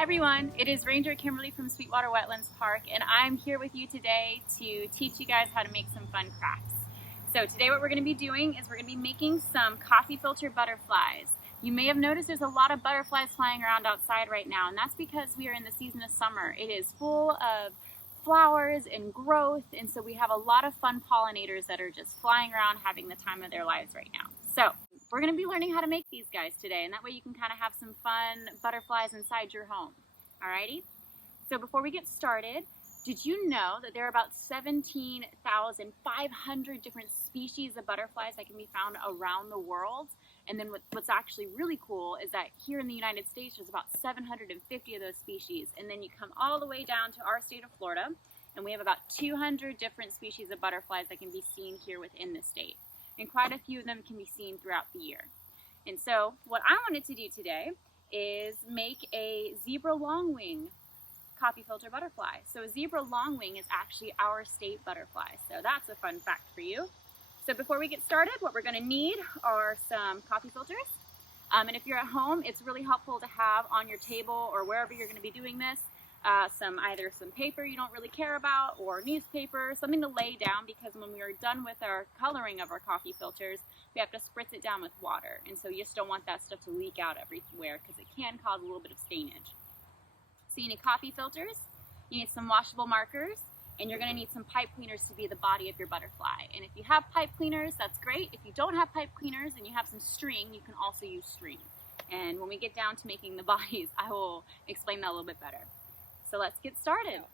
Hi everyone, it is Ranger Kimberly from Sweetwater Wetlands Park, and I'm here with you today to teach you guys how to make some fun crafts. So today what we're going to be doing is we're going to be making some coffee filter butterflies. You may have noticed there's a lot of butterflies flying around outside right now, and that's because we are in the season of summer. It is full of flowers and growth, and so we have a lot of fun pollinators that are just flying around having the time of their lives right now. So we're going to be learning how to make these guys today, and that way you can kind of have some fun butterflies inside your home. Alrighty? So before we get started, did you know that there are about 17,500 different species of butterflies that can be found around the world? And then what's actually really cool is that here in the United States, there's about 750 of those species. And then you come all the way down to our state of Florida, and we have about 200 different species of butterflies that can be seen here within the state. And quite a few of them can be seen throughout the year. And so what I wanted to do today is make a zebra longwing coffee filter butterfly. So a zebra longwing is actually our state butterfly. So that's a fun fact for you. So before we get started, what we're going to need are some coffee filters. And if you're at home, it's really helpful to have on your table or wherever you're going to be doing this, either some paper you don't really care about or newspaper, something to lay down, because when we are done with our coloring of our coffee filters, we have to spritz it down with water. And so you just don't want that stuff to leak out everywhere because it can cause a little bit of stainage. So you need coffee filters, you need some washable markers, and you're going to need some pipe cleaners to be the body of your butterfly. And if you have pipe cleaners, that's great. If you don't have pipe cleaners and you have some string, you can also use string. And when we get down to making the bodies, I will explain that a little bit better. So let's get started.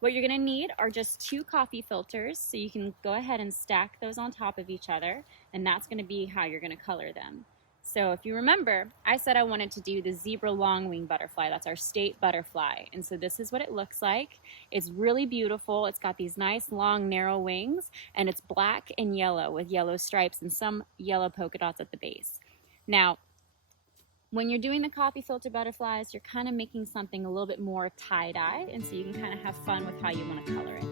What you're going to need are just 2 coffee filters, so you can go ahead and stack those on top of each other, and that's going to be how you're going to color them. So if you remember, I said I wanted to do the zebra longwing butterfly. That's our state butterfly. And so this is what it looks like. It's really beautiful. It's got these nice long narrow wings, and it's black and yellow with yellow stripes and some yellow polka dots at the base. Now, when you're doing the coffee filter butterflies, you're kind of making something a little bit more tie-dye, and so you can kind of have fun with how you want to color it.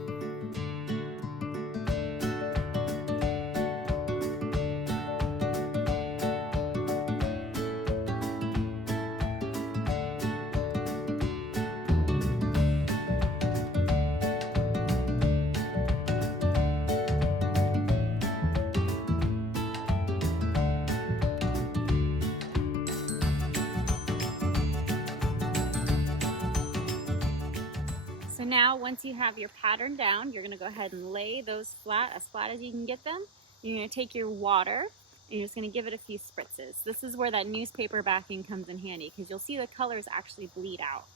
So now, once you have your pattern down, you're going to go ahead and lay those flat, as flat as you can get them. You're going to take your water, and you're just going to give it a few spritzes. This is where that newspaper backing comes in handy, because you'll see the colors actually bleed out.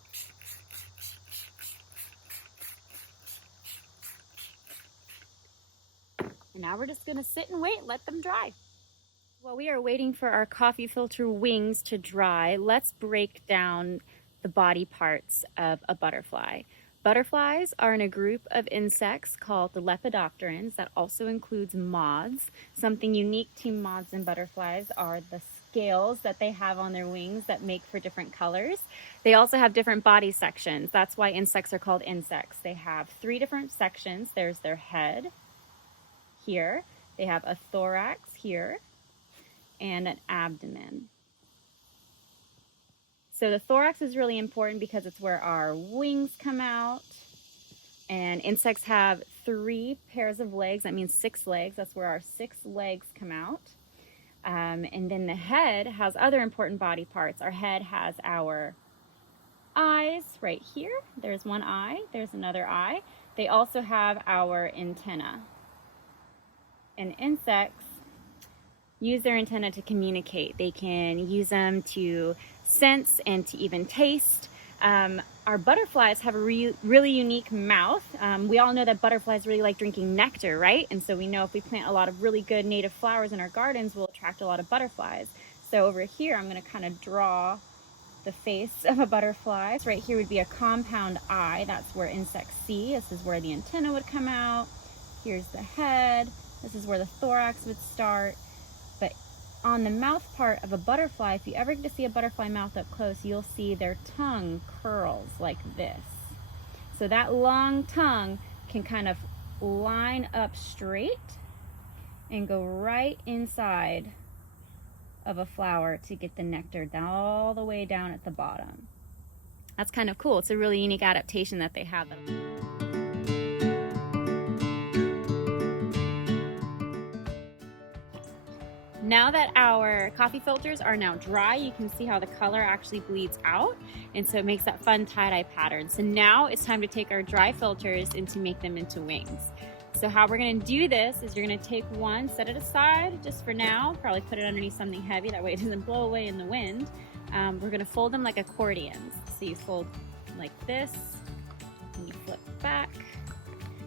And now we're just going to sit and wait, let them dry. While we are waiting for our coffee filter wings to dry, let's break down the body parts of a butterfly. Butterflies are in a group of insects called the lepidopterans that also includes moths. Something unique to moths and butterflies are the scales that they have on their wings that make for different colors. They also have different body sections. That's why insects are called insects. They have 3 different sections. There's their head here. They have a thorax here and an abdomen. So the thorax is really important because it's where our wings come out. And insects have 3 pairs of legs. That means 6 legs. That's where our 6 legs come out. And then the head has other important body parts. Our head has our eyes right here. There's one eye. There's another eye. They also have our antenna. And insects use their antenna to communicate. They can use them to sense and to even taste. Our butterflies have a really unique mouth. We all know that butterflies really like drinking nectar, right? And so we know if we plant a lot of really good native flowers in our gardens, we'll attract a lot of butterflies. So over here, I'm going to kind of draw the face of a butterfly. So right here would be a compound eye. That's where insects see. This is where the antenna would come out. Here's the head. This is where the thorax would start. But on the mouth part of a butterfly, if you ever get to see a butterfly mouth up close, you'll see their tongue curls like this. So that long tongue can kind of line up straight and go right inside of a flower to get the nectar down all the way down at the bottom. That's kind of cool. It's a really unique adaptation that they have. Now that our coffee filters are now dry, you can see how the color actually bleeds out, and so it makes that fun tie-dye pattern. So now it's time to take our dry filters and to make them into wings. So how we're gonna do this is you're gonna take one, set it aside just for now, probably put it underneath something heavy, that way it doesn't blow away in the wind. We're gonna fold them like accordions. So you fold like this, and you flip back,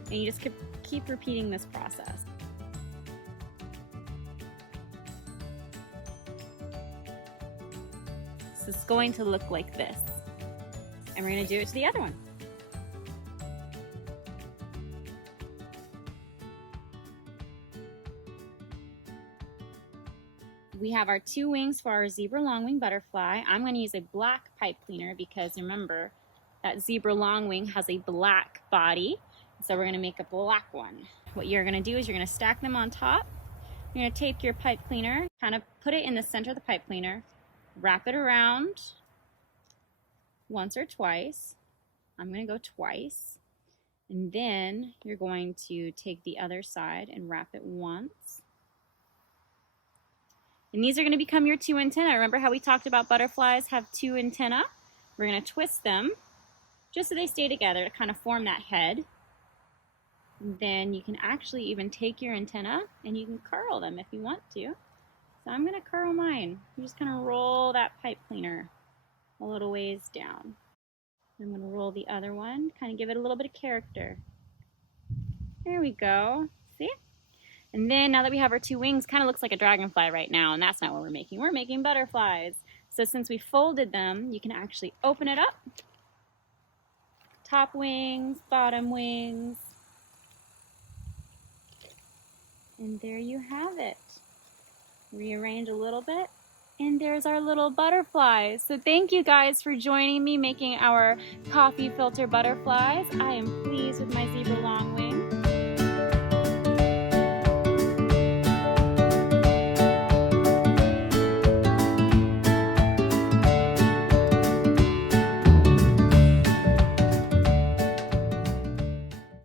and you just keep repeating this process. So it's going to look like this. And we're going to do it to the other one. We have our 2 wings for our zebra longwing butterfly. I'm going to use a black pipe cleaner because remember that zebra longwing has a black body. So we're going to make a black one. What you're going to do is you're going to stack them on top. You're going to take your pipe cleaner, kind of put it in the center of the pipe cleaner, wrap it around once or twice. I'm going to go twice. And then you're going to take the other side and wrap it once. And these are going to become your 2 antennae. Remember how we talked about butterflies have 2 antennae? We're going to twist them just so they stay together to kind of form that head. And then you can actually even take your antenna and you can curl them if you want to. So I'm going to curl mine. You just kind of roll that pipe cleaner a little ways down. I'm going to roll the other one, kind of give it a little bit of character. There we go. See? And then now that we have our 2 wings, kind of looks like a dragonfly right now, and that's not what we're making. We're making butterflies. So since we folded them, you can actually open it up. Top wings, bottom wings. And there you have it. Rearrange a little bit, and there's our little butterflies. So thank you guys for joining me making our coffee filter butterflies. I am pleased with my zebra